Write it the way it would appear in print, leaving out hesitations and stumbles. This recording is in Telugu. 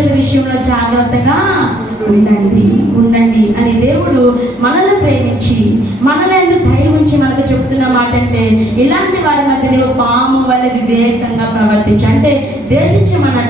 మనుషుల విషయంలో జాగ్రత్తగా ఉండండి అని దేవుడు మనల్ని ప్రేమించి మనల్ని దయ ఉంచి మనకు చెప్తున్న మాట అంటే, ఇలాంటి వారి మధ్య దేవుడు పాము వల్ల వివేకంగా ప్రవర్తించి, అంటే దేశించమన్నాడు